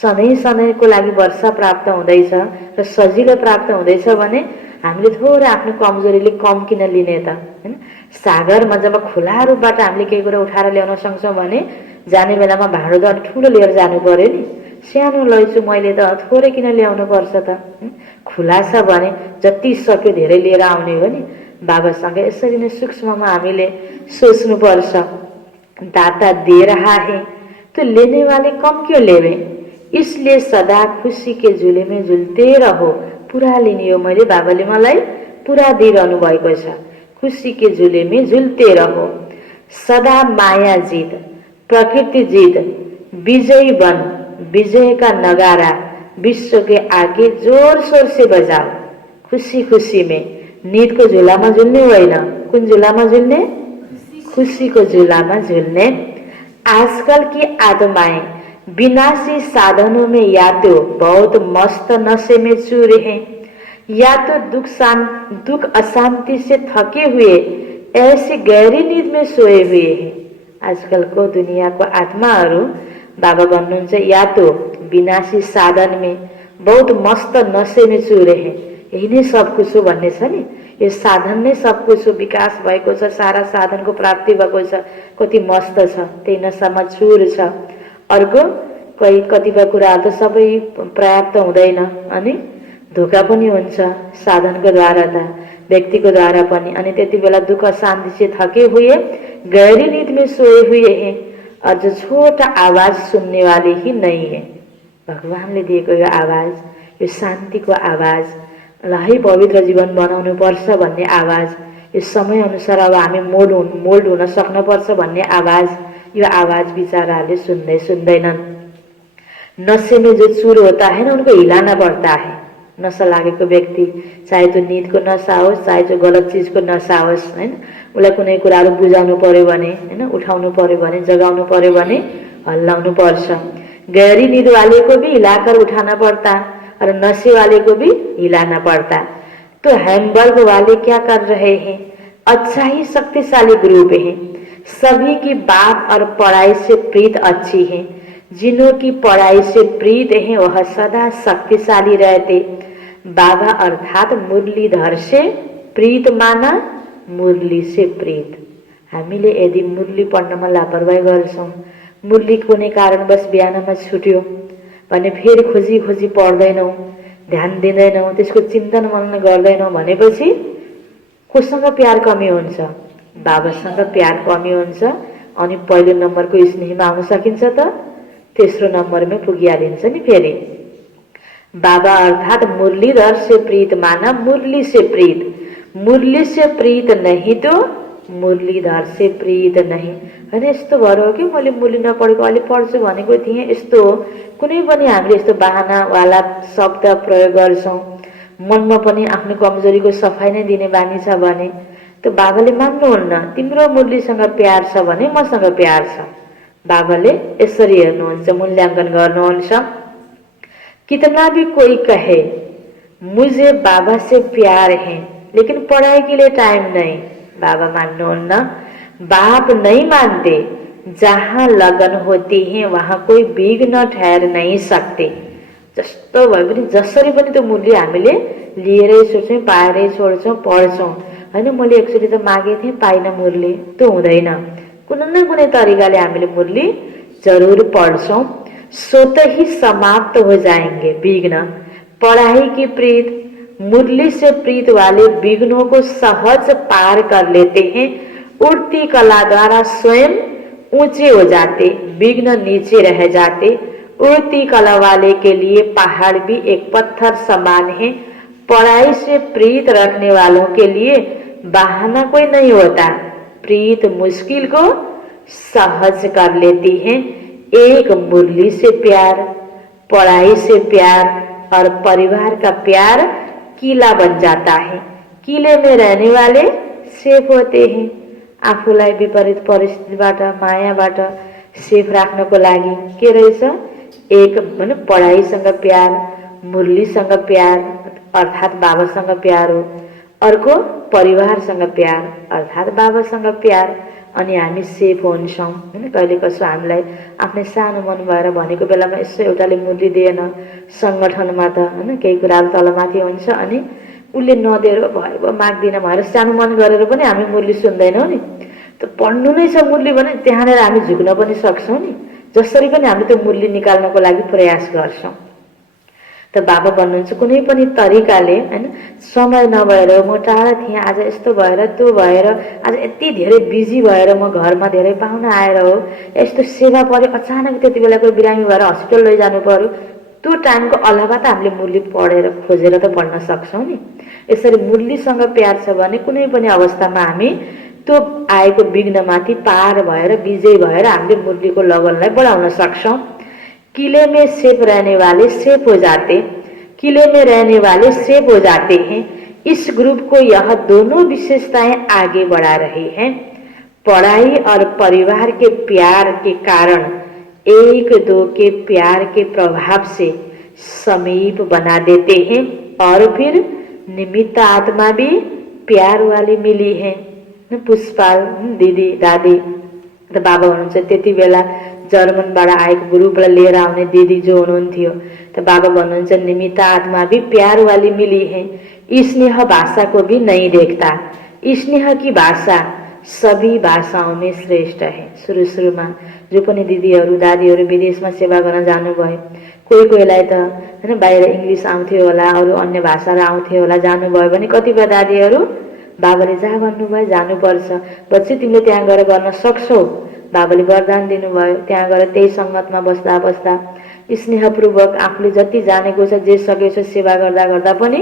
सधैँको लागि वर्षा प्राप्त हुँदैछ र सजिलो प्राप्त हुँदैछ भने हामीले थोरै आफ्नो कमजोरीले कम किन लिने त, हैन। सागरमा जब खुला रूपबाट हामीले केही कुरा उठाएर ल्याउन सक्छौँ भने जाने बेलामा भाँडो त ठुलो लिएर जानु पर्यो नि, सानो लैछु मैले त थोरै किन ल्याउनु पर्छ त। खुला छ भने जति सक्यो धेरै लिएर आउने हो नि। बाबासँग यसरी नै सूक्ष्ममा हामीले सोच्नुपर्छ, दाता दे रहा है तो लेने वाले कम क्यों लेवे, इसलिए सदा खुशी के झुले में झुलते रहो। पुरा लिने हो, मैले बाबाले मलाई पुरा दिइरहनु भएको छ। खुशी के झुले में झुलते रहो, सदा माया जीत प्रकृति जीत, विजयी बन विजय का नगारा विश्व के आगे जोर शोर से बजाओ। खुशी खुशी में, नींद को झूलामा झुल्ने होइन, कुन झूलामा झुल्ने, खुशी को झूलामा झुल्ने। आजकल की आत्माएं विनाशी साधनों में या तो बहुत मस्त नशे में चूर हैं, या तो दुख अशांति से थके हुए ऐसी गहरी नींद में सोए हुए हैं। आजकल को दुनिया को आत्माहरू बाबा भन्नुहुन्छ या तो विनाशी साधन में बहुत मस्त नशे में चूरे हैं, यही नै सब कुछ हो भन्ने छ नि। यो साधन नै सब कुछ हो, विकास भएको छ, सारा साधनको प्राप्ति भएको छ, कति मस्त छ, त्यही नशामा चूर छ। अर्को कोही कतिपय कुराहरू त सबै पर्याप्त हुँदैन अनि धोका पनि हुन्छ साधनको द्वारा त, व्यक्तिको द्वारा पनि। अनि त्यति बेला दुख शान्ति से थके हुए गहरी नींद में सोए हुए हैं और जो छोटा आवाज सुनने वाले ही नहीं है। भगवानले दिएको यो आवाज, यो शान्तिको आवाज, ल है पवित्र जीवन बनाउनु पर्छ भन्ने आवाज, यो समय अनुसार अब हामी मोल्ड हुन सक्नुपर्छ भन्ने आवाज, यो आवाज बिचाराहरूले सुन्दैनन्। नशे में जो चूर होता है ना, उनको हिलाना पड़ता है। नशा लागेको व्यक्ति, चाहे त्यो नींदको नशा होस्, चाहे त्यो गलत चिजको नशा होस्, हैन, उसलाई कुनै कुराहरू बुझाउनु पर्यो भने, हैन, उठाउनु पर्यो भने, जगाउनु पर्यो भने हल्लाउनु पर्छ। गहरी नींद वाले को भी हिलाकर उठाना पड़ता और नशे वाले को भी हिलाना पड़ता। तो हैमबर्ग वाले क्या कर रहे हैं, अच्छा ही शक्तिशाली ग्रुप है। सभी की बात और पढ़ाई से प्रीत अच्छी है, जिन्हों की पढ़ाई से प्रीत है वह सदा शक्तिशाली रहते। बाबा अर्थात मुरलीधर से प्रीत माना, मुरली से प्रीत। हामीले यदि मुरली पढ्नमा लापरवाही गर्छौं, मुरली कुनै कारणवश बिहानमा छुट्यो भने फेरि खोजी खोजी पढ्दैनौं, ध्यान दिँदैनौं, त्यसको चिन्तन मनन गर्दैनौं भनेपछि कोसँग प्यार कमी हुन्छ, बाबासँग प्यार कमी हुन्छ। अनि पहिलो नम्बरको स्नेहमा आउन सकिन्छ त तेस्रो नम्बरमै पुगिहालिन्छ नि फेरि। बाबा अर्थात मुरलीधर से प्रीत माना, मुरली से प्रीत। मुरली से प्रीत नहीं तो मुरलीधर से प्रीत नहीं। हैन, यस्तो भएर हो कि मैले मुरली नपढेको अलि पढ्छु भनेको थिएँ, यस्तो हो। कुनै पनि हामीले यस्तो बहानावाला शब्द प्रयोग गर्छौं, मनमा पनि आफ्नो कमजोरीको सफाई नै दिने बानी छ भने त बाबाले मान्नुहुन्न। तिम्रो मुरलीसँग प्यार छ भने मसँग प्यार छ। बाबाले यसरी हेर्नुहुन्छ, मूल्याङ्कन गर्नुहुन्छ। कितना भी कोई कहे मुझे बाबा से प्यार है लेकिन पढ़ाई के लिए टाइम नहीं, बाबा मान्नुहुन्न। बाप नहीं मानते, जहाँ लगन होती है वहाँ कोई विघ्न ठहर नहीं सकते। जस्तो भए पनि जसरी पनि त्यो मुरली हामीले लिएरै छोड्छौँ, पाएरै छोड्छौँ, पढ्छौँ। हैन, मैले एकचोटि त मागेको थिएँ, पाइन मुरली, त्यो हुँदैन। कुनै न कुनै तरिकाले हामीले मुरली जरूर पढ़छौं। स्वतः ही समाप्त हो जाएंगे विघ्न। पढ़ाई की प्रीत, मुरली से प्रीत वाले विघ्नों को सहज पार कर लेते हैं। उड़ती कला द्वारा स्वयं ऊंचे हो जाते, विघ्न नीचे रह जाते। उड़ती कला वाले के लिए पहाड़ भी एक पत्थर समान है। पढ़ाई से प्रीत रखने वालों के लिए बहाना कोई नहीं होता। प्रीत मुश्किल को सहज कर लेती है। एक मुरली से प्यार, पढ़ाई से प्यार और परिवार का प्यार किला बन जाता है। किले में रहने वाले सेफ होते हैं। आफूलाई विपरीत परिस्थितिबाट, मायाबाट सेफ राख्नको लागि के रहेछ? एक भने पढाइसँग प्यार, मुरलीसँग प्यार अर्थात् बाबासँग प्यार हो। अर्को परिवारसँग प्यार अर्थात् बाबासँग प्यार। अनि हामी सेफ हुन्छौँ हैन। कहिले कसो हामीलाई आफ्नै सानो मन भएर भनेको बेलामा यसो एउटाले मुरली दिएन सङ्गठनमा त हैन, केही कुराहरू तलमाथि हुन्छ अनि उसले नदिएर भयो माग्दिन भनेर सानो मन गरेर पनि हामी मुरली सुन्दैनौँ नि। त पढ्नु नै छ मुरली भने त्यहाँनिर हामी झुक्न पनि सक्छौँ नि। जसरी पनि हामी त्यो मुरली निकाल्नको लागि प्रयास गर्छौँ। त बाबा भन्नुहुन्छ कुनै पनि तरिकाले हैन, समय नभएर म टाढा थिएँ, आज यस्तो भएर त्यो भएर, आज यति धेरै बिजी भएर म घरमा धेरै पाहुना आएर हो, यस्तो सेवा पर्यो, अचानक त्यति बेला कोही बिरामी भएर हस्पिटल लैजानु पर्यो, त्यो टाइमको अलावा त हामीले मुरली पढेर खोजेर त पढ्न सक्छौँ नि। यसरी मुरलीसँग प्यार छ भने कुनै पनि अवस्थामा हामी त्यो आएको विघ्नमाथि पार भएर विजय भएर हामीले मुरलीको लगनलाई बढाउन सक्छौँ। किले में सेफ रहने वाले सेफ हो जाते, किले में रहने वाले सेफ हो जाते हैं। इस ग्रुप को यह दोनों विशेषताएं आगे बढ़ा रही हैं। पढ़ाई और परिवार के प्यार के कारण एक दो के प्यार के प्रभाव से समीप बना देते हैं और फिर निमित्त आत्मा भी प्यार वाली मिली है। पुष्पाल दिदी दादी त बाबा हुनुहुन्छ त्यति बेला जर्मनबाट आएको ग्रुपलाई लिएर आउने दिदी जो हुनुहुन्थ्यो त बाबा भन्नुहुन्छ निमित्त आत्मा भी प्यार वाली मिली है। स्नेह भाषा को भी नहीं देखता। स्नेह की भाषा सभी भाषाओं में श्रेष्ठ है। सुरुमा जो पनि दिदीहरू दादीहरू विदेशमा सेवा गर्न जानुभयो, कोहीलाई त हैन बाहिर इङ्ग्लिस आउँथ्यो होला, अरू अन्य भाषाहरू आउँथ्यो होला, जानुभयो भने कतिपय दादीहरू बाबाले जहाँ भन्नुभयो जानुपर्छ, बच्ची तिमीले त्यहाँ गएर गर्न सक्छौ, बाबाले वरदान दिनुभयो। त्यहाँ गएर त्यही सङ्गतमा बस्दा बस्दा स्नेहपूर्वक आफूले जति जानेको छ जे सकेको छ सेवा गर्दा गर्दा पनि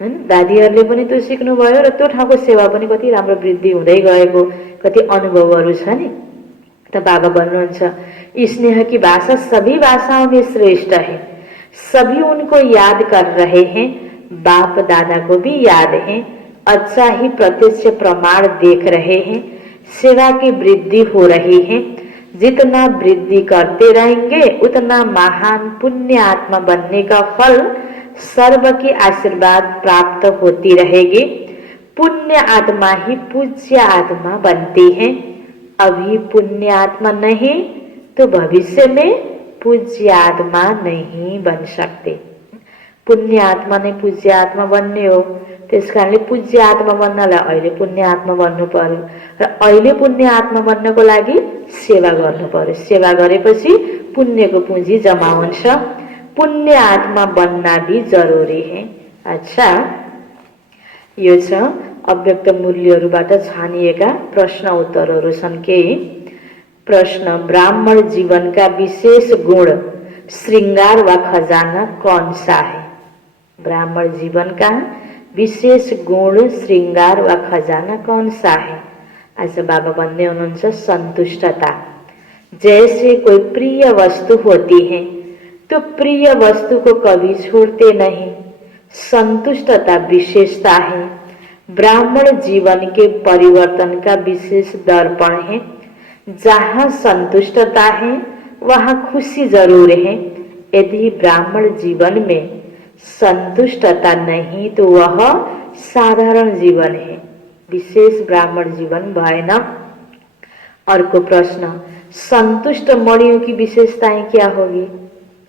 हैन दादीहरूले पनि त्यो सिक्नुभयो र त्यो ठाउँको सेवा पनि कति राम्रो वृद्धि हुँदै गएको कति अनुभवहरू छ नि। त बाबा भन्नुहुन्छ स्नेह की भाषा सभी भाषाओं में श्रेष्ठ है। सभी उनको याद कर रहे हैं, बाप दादा को भी याद है, अच्छा ही प्रत्यक्ष प्रमाण देख रहे हैं। सेवा की वृद्धि हो रही है। जितना वृद्धि करते रहेंगे उतना महान पुण्य आत्मा बनने का फल सर्व की आशीर्वाद प्राप्त होती रहेगी। पुण्य आत्मा ही पूज्य आत्मा बनती है। अभी पुण्य आत्मा नहीं तो भविष्य में पूज्य आत्मा नहीं बन सकते। पुण्य आत्मा नै पूज्य आत्मा बन्ने हो। त्यसकारणले पूज्य आत्मा बन्नलाई अहिले पुण्य आत्मा बन्नु पर्यो र अहिले पुण्य आत्मा बन्नको लागि सेवा गर्नु पर्यो। सेवा गरेपछि पुण्यको पुँजी जमा हुन्छ। पुण्य आत्मा बन्ना भी जरुरी है। अच्छा, यो छ अव्यक्त मूल्यहरूबाट छानिएका प्रश्न उत्तरहरू छन्। केही प्रश्न, ब्राह्मण जीवन का विशेष गुण श्रृंगार व खजाना कौन सा है? ब्राह्मण जीवन का विशेष गुण श्रृंगार व खजाना कौन सा है? आज बाबा भन्दै हुनुहुन्छ संतुष्टता। जैसे कोई प्रिय वस्तु होती है तो प्रिय वस्तु को कभी छोड़ते नहीं। संतुष्टता विशेषता है। ब्राह्मण जीवन के परिवर्तन का विशेष दर्पण है। जहाँ संतुष्टता है वहाँ खुशी जरूर है। यदि ब्राह्मण जीवन में संतुष्टता नहीं तो वह साधारण जीवन है, विशेष ब्राह्मण जीवन भएन। अर्को प्रश्न, संतुष्ट मणियों की विशेषताएं क्या होगी?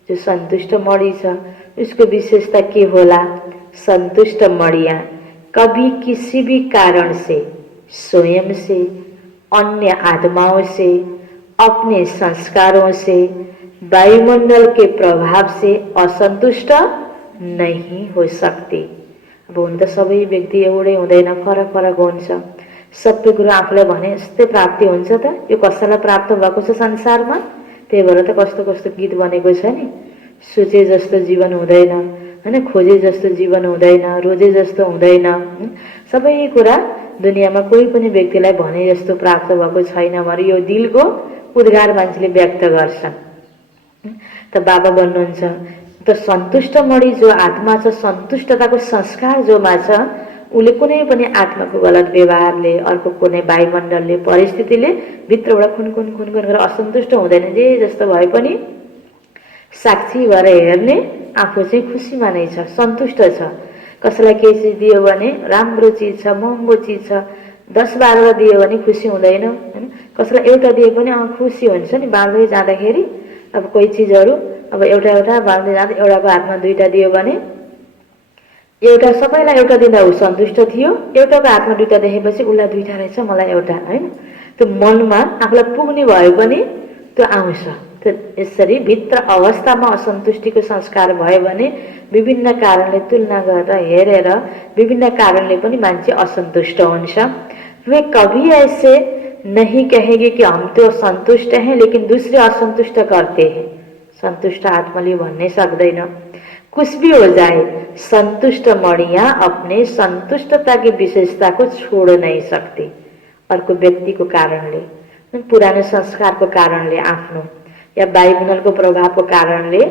जो संतुष्ट मणि छ उसको विशेषता के होला? संतुष्ट मणियां कभी किसी भी कारण से, स्वयं से, अन्य आत्माओं से, अपने संस्कारों से, वायुमंडल के प्रभाव से असंतुष्ट नहीं हो सकते। अब हुन त सबै व्यक्ति एउटै हुँदैन, फरक फरक हुन्छ। सबै कुरो आफूलाई भने जस्तै प्राप्ति हुन्छ त? यो कसैलाई प्राप्त भएको छ संसारमा? त्यही भएर त कस्तो कस्तो गीत बनेको छ नि, सोचे जस्तो जीवन हुँदैन हैन, खोजे जस्तो जीवन हुँदैन, रोजे जस्तो हुँदैन। सबै कुरा दुनियाँमा कोही पनि व्यक्तिलाई भने जस्तो प्राप्त भएको छैन भनेर यो दिलको उद्गार मान्छेले व्यक्त गर्छन्। त बाबा भन्नुहुन्छ त सन्तुष्ट मणि जो आत्मा छ, सन्तुष्टताको संस्कार जोमा छ, उसले कुनै पनि आत्माको गलत व्यवहारले, अर्को कुनै वायुमण्डलले, परिस्थितिले भित्रबाट खुनखुन गरेर असन्तुष्ट हुँदैन। जे जस्तो भए पनि साक्षी भएर हेर्ने, आफू चाहिँ खुसीमा नै छ, सन्तुष्ट छ। कसैलाई केही चिज दियो भने राम्रो चिज छ, महँगो चिज छ, 10-12 दियो भने खुसी हुँदैन हैन। कसैलाई एउटा दिए पनि खुसी हुन्छ नि, बाँड्दै जाँदाखेरि। अब कोही चिजहरू अब एउटा बाँड्दै जाँदा एउटाको हातमा 2टा दियो भने एउटा सबैलाई एउटा दिँदा ऊ सन्तुष्ट थियो, एउटाको हातमा 2टा देखेपछि उसलाई 2टा रहेछ मलाई एउटा हैन। त्यो मनमा आफूलाई पुग्ने भए पनि त्यो आउँछ। त्यो यसरी भित्र अवस्थामा असन्तुष्टिको संस्कार भयो भने विभिन्न कारणले तुलना गरेर हेरेर विभिन्न कारणले पनि मान्छे असन्तुष्ट हुन्छ। वे कभी ऐसे नहीं कहेंगे कि हम तो संतुष्ट हैं लेकिन दूसरे असंतुष्ट करते हैं। संतुष्ट आत्माले भन्नै सक्दैन। कुछ भी हो जाए, संतुष्ट मणियाँ अपने संतुष्टता की विशेषता को छोड़ नहीं सकती। अर्को व्यक्तिको कारणले, पुरानो संस्कारको कारणले, आफ्नो या वायुमण्डलको प्रभावको कारणले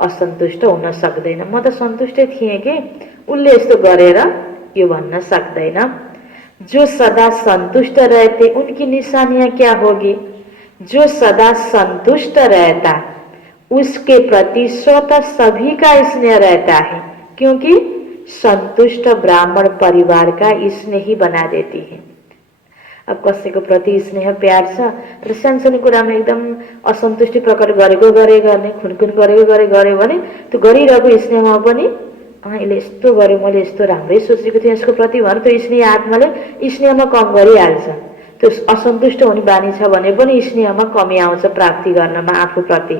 असन्तुष्ट हुन सक्दैन। म त सन्तुष्टै थिएँ कि उसले यस्तो गरेर यो भन्न सक्दैन। जो सदा संतुष्ट रहते उनकी निशानियां क्या होगी? जो सदा संतुष्ट रहता उसके प्रति स्वतः सभी का स्नेह रहता है, क्योंकि संतुष्ट ब्राह्मण परिवार का स्नेह ही बना देती है। अब कसैको प्रति स्नेह प्यार छ र सानसानो कुरामा एकदम असन्तुष्टि प्रकट गरेको गर्ने, खुनखुन गरेको भने त्यो गरिरहेको स्नेहमा पनि यसले यस्तो गर्यो, मैले यस्तो राम्रै सोचेको थिएँ यसको प्रति भनेर त्यो स्नेह आत्माले स्नेहमा कम गरिहाल्छ। त्यो असन्तुष्ट हुने बानी छ भने पनि स्नेहमा कमी आउँछ प्राप्ति गर्नमा आफूप्रति।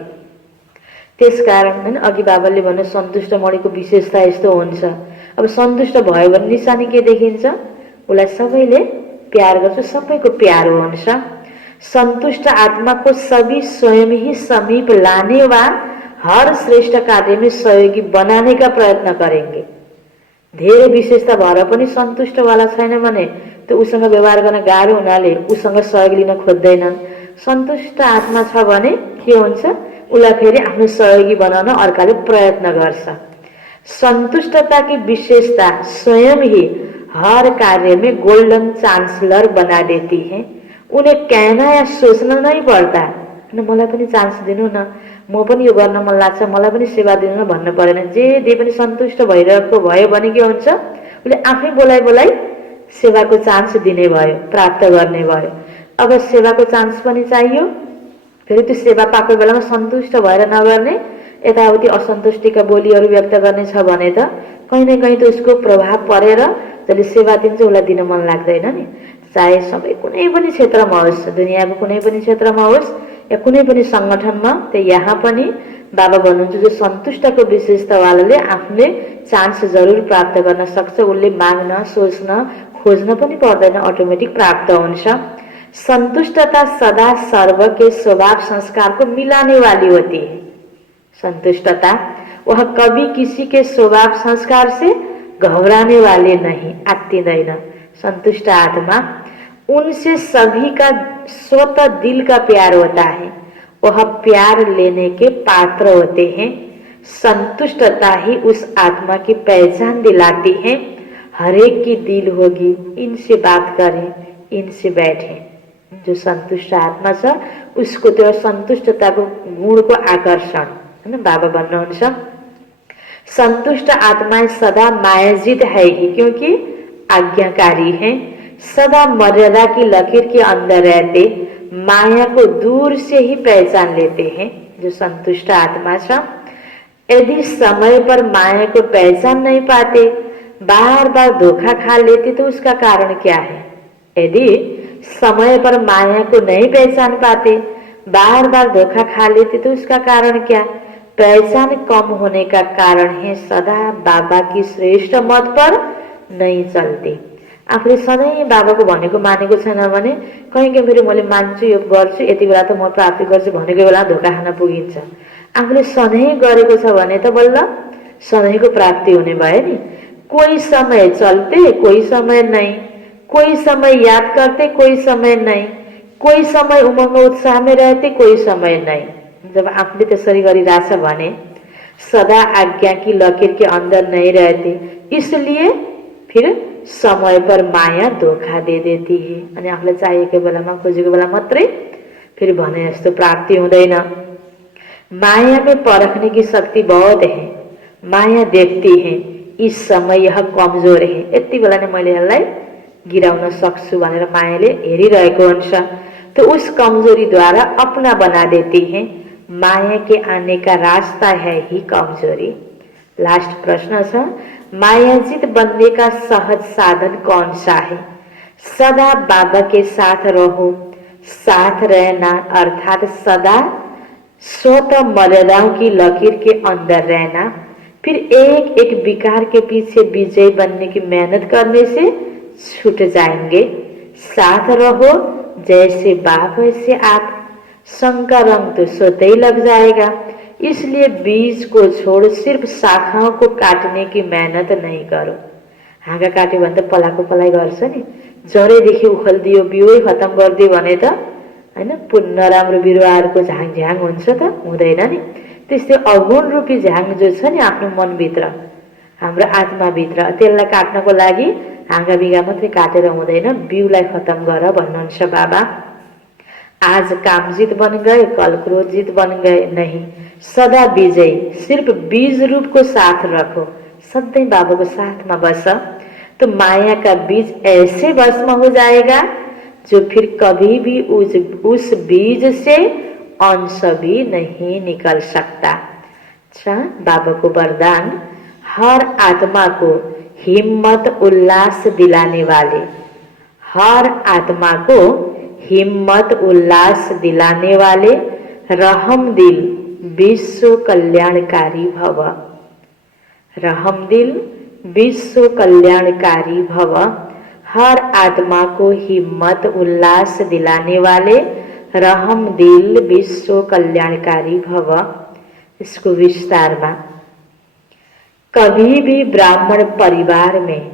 त्यसकारण हैन अघि बाबाले भन्नु सन्तुष्ट मणिको विशेषता यस्तो हुन्छ। अब सन्तुष्ट भयो भने निशानी के देखिन्छ? उसलाई सबैले प्यार गर्छ, सबैको प्यार हुन्छ। संतुष्ट आत्मा को सभी स्वयं ही समीप लाने वा हर श्रेष्ठ कार्य में सहयोगी बनाने का प्रयत्न करेंगे। धेरै विशेषता भएर पनि सन्तुष्ट वाला छैन भने त्यो उसँग व्यवहार गर्न गाह्रो हुनाले उसँग सहयोग लिन खोज्दैनन्। सन्तुष्ट आत्मा छ भने के हुन्छ? उसलाई फेरि आफ्नो सहयोगी बनाउन अर्काले प्रयत्न गर्छ। संतुष्टता की विशेषता स्वयं ही हर कार्य में गोल्डन चांसलर बना देती है। उन्हें कहना या सोचना नहीं पड़ता, मलाई पनि चान्स दिनु न, म पनि यो गर्न मन लाग्छ, मलाई पनि सेवा दिनु न भन्नु परेन। जे दे पनि सन्तुष्ट भइरहेको भयो भने के हुन्छ? उसले आफै बोलाइ सेवाको चान्स दिने भयो, प्राप्त गर्ने भयो। अब सेवाको चान्स पनि चाहियो, फेरि त्यो सेवा पाएको बेलामा सन्तुष्ट भएर नगर्ने, यताउति असन्तुष्टिका बोलीहरू व्यक्त गर्ने छ भने त कहीँ न कहीँ त उसको प्रभाव परेर जसले सेवा दिन्छ उसलाई दिन मन लाग्दैन नि। चाहे सबै कुनै पनि क्षेत्रमा होस्, दुनियाँको कुनै पनि क्षेत्रमा होस् या कुनै पनि संगठनमा, त यहाँ पनि बाबा भन्नुहुन्छ जो सन्तुष्टको विशेषतावालाले आफूले चान्स जरुर प्राप्त गर्न सक्छ। उसले माग्न, सोच्न, खोज्न पनि पर्दैन, अटोमेटिक प्राप्त हुन्छ। संतुष्टता सदा सर्व के स्वभाव संस्कार को मिलाने वाली होती है। संतुष्टता वह कभी किसी के स्वभाव संस्कार से घबराने वाले नहीं, आत्तिदैन। संतुष्ट आत्मा उनसे सभी का स्वतः दिल का प्यार होता है, वह प्यार लेने के पात्र होते हैं। संतुष्टता ही उस आत्मा की पहचान दिलाती है। हरेक की दिल होगी, इनसे बात करें, इनसे बैठें। जो संतुष्ट आत्मा छ उसको त्यो सन्तुष्टताको गुणको आकर्षण हैन बाबा भन्नुहुन्छ। संतुष्ट आत्माएं सदा मायाजित है ही, क्योंकि आज्ञाकारी हैं। सदा मर्यादा की लकीर के अंदर रहते माया को दूर से ही पहचान लेते हैं। जो संतुष्ट आत्मा छ यदि समय पर माया को पहचान नहीं पाते, बार बार धोखा खा लेते, तो उसका कारण क्या है? यदि समय पर माया को नहीं पहचान पाते, बार बार धोखा खा लेते, तो उसका कारण क्या? पहचान कम होने का कारण है सदा बाबा की श्रेष्ठ मत पर नहीं चलते। आफूले सधैँ बाबाको भनेको मानेको छैन भने कहीँ कहीँ फेरि मैले मान्छु यो गर्छु यति बेला त म प्राप्ति गर्छु भनेको बेला धोका खान पुगिन्छ। आफूले सधैँ गरेको छ भने त बल्ल सधैँको प्राप्ति हुने भयो नि। कोई समय चलते कोई समय नहीं, कोई समय याद करते कोई समय नहीं, कोई समय उमंग उत्साह में रहते कोई समय नहीं। जब आफूले त्यसरी गरिरहेछ भने सदा आज्ञा की लकीर के अंदर नहीं रहते, इसलिए फिर समय पर माया धोखा दे देती है। अनि आफूलाई चाहिएको बेलामा खोजेको बेला मात्रै फिर भने जस्तो प्राप्ति हुँदैन। माया में परखने की शक्ति बहुत है, माया देखती है इस समय यह कमजोर है, यति बेला नै मैले यसलाई गिराउन सक्छु भनेर मायाले हेरिरहेको हुन्छ। तो उस कमजोरी द्वारा अपना बना देती है, माया के आने का रास्ता है ही कमजोरी। लास्ट प्रश्न छ, मायाजित बनने का सहज साधन कौन सा है? सदा बाबा के साथ रहो, साथ रहना अर्थात सदा स्वतः मर्यादाओं की लकीर के अंदर रहना, फिर एक एक विकार के पीछे विजय बनने की मेहनत करने से छूट जाएंगे। साथ रहो जैसे बाप वैसे आप, संग का रंग तो स्वतः ही लग जाएगा। इसलिए बीज को छोड़ सिर्फ शाखाओं को काटने की मेहनत नहीं करो। हाँगा काट्यो भने त पलाको पलाई गर्छ नि, जरेदेखि उखलिदियो बिउै खत्म गरिदियो भने त हैन नराम्रो बिरुवाहरूको झाङझ्याङ हुन्छ त हुँदैन नि। त्यस्तै अगुण रूपी झ्याङ जो छ नि आफ्नो मनभित्र हाम्रो आत्माभित्र, त्यसलाई काट्नको लागि हाँगा बिगा मात्रै काटेर हुँदैन, बिउलाई खत्म गर भन्नुहुन्छ बाबा। आज काम जीत बन गए कल क्रोध जीत बन गए नहीं, सदा विजय सिर्फ बीज रूप को साथ रखो। सधैँ बाबाको साथमा बस तो माया का बीज ऐसे भस्म हो जाएगा जो फिर कभी भी उस बीज से अंश भी नहीं निकल सकता। अच्छा, बाबा को वरदान, हर आत्मा को हिम्मत उल्लास दिलाने वाले, हर आत्मा को हिम्मत उल्लास दिलाने वाले रहम दिल विश्व कल्याणकारी भव, रहम दिल विश्व कल्याणकारी भव। हर आत्मा को हिम्मत उल्लास दिलाने वाले रहम दिल विश्व कल्याणकारी भव। इसको विस्तार में, कभी भी ब्राह्मण परिवार में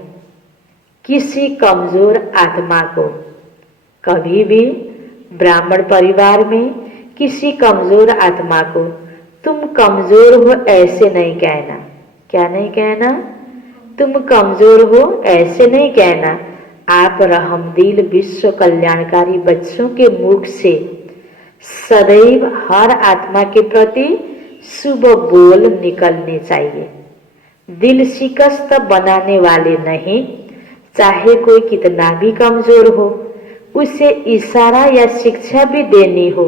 किसी कमजोर आत्मा को, कभी भी ब्राह्मण परिवार में किसी कमजोर आत्मा को तुम कमजोर हो ऐसे नहीं कहना। क्या नहीं कहना? तुम कमजोर हो ऐसे नहीं कहना। आप रहमदिल विश्व कल्याणकारी बच्चों के मुख से सदैव हर आत्मा के प्रति शुभ बोल निकलने चाहिए। दिल शिकस्त बनाने वाले नहीं, चाहे कोई कितना भी कमजोर हो, उसे इशारा या शिक्षा भी देनी हो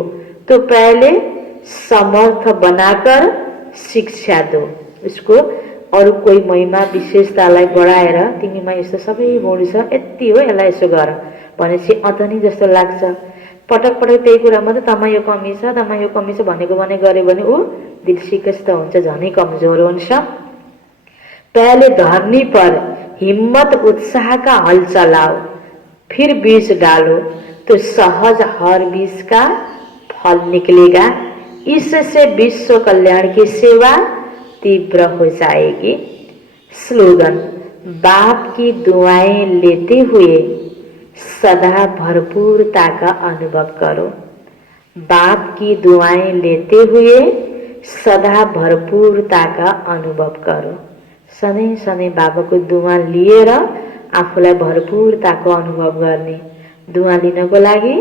तो पहले समर्थ बनाकर शिक्षा दो उसको। और कोई महिमा विशेषतालाई बढाएर तिमीमा यस्तो सबै गुण छ यति हो यसलाई यसो गर भनेपछि अतनी जस्तो लाग्छ। पटक पटक त्यही कुरा मात्रै तमा यो कमी छ भनेको भने गरे भने ऊ दिल शिकस्त हुन्छ, झनै कमजोर हुन्छ। पहले धरनी पर हिम्मत उत्साह का हल चलाओ, फिर बीज डालो तो सहज हर बीज का फल निकलेगा। इससे विश्व कल्याण की सेवा तीव्र हो जाएगी। स्लोगन, बाप की दुआएं लेते हुए सदा भरपूरता का अनुभव करो। बाप की दुआएं लेते हुए सदा भरपूरता का अनुभव करो। सधैँ सधैँ बाबाको दुआ लिएर आफूलाई भरपूरताको अनुभव गर्ने। दुआ लिनको लागि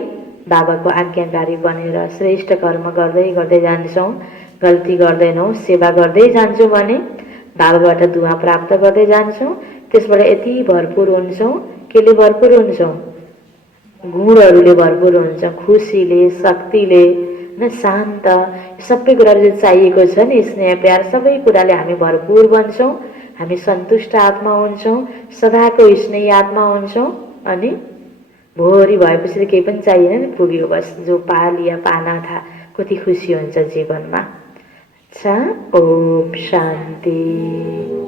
बाबाको आज्ञाकारी बनेर श्रेष्ठ कर्म गर्दै गर्दै जान्छौँ, गल्ती गर्दैनौँ, सेवा गर्दै जान्छौँ भने बाबाबाट दुआ प्राप्त गर्दै जान्छौँ। त्यसबाट यति भरपूर हुन्छौँ। केले भरपूर हुन्छौँ? गुणहरूले भरपूर हुन्छौँ, खुसीले, शक्तिले, न शान्त, सबै कुराहरू जो चाहिएको छ नि, स्नेह प्यार, सबै कुराले हामी भरपूर बन्छौँ। हामी सन्तुष्ट आत्मा हुन्छौँ, सदाको स्नेही आत्मा हुन्छौँ। अनि भोरी भएपछि केही पनि चाहिएन नि, पुग्यो बस, जो पा लिया पाना था, कति खुसी हुन्छ जीवनमा। अच्छा, ओम शान्ति।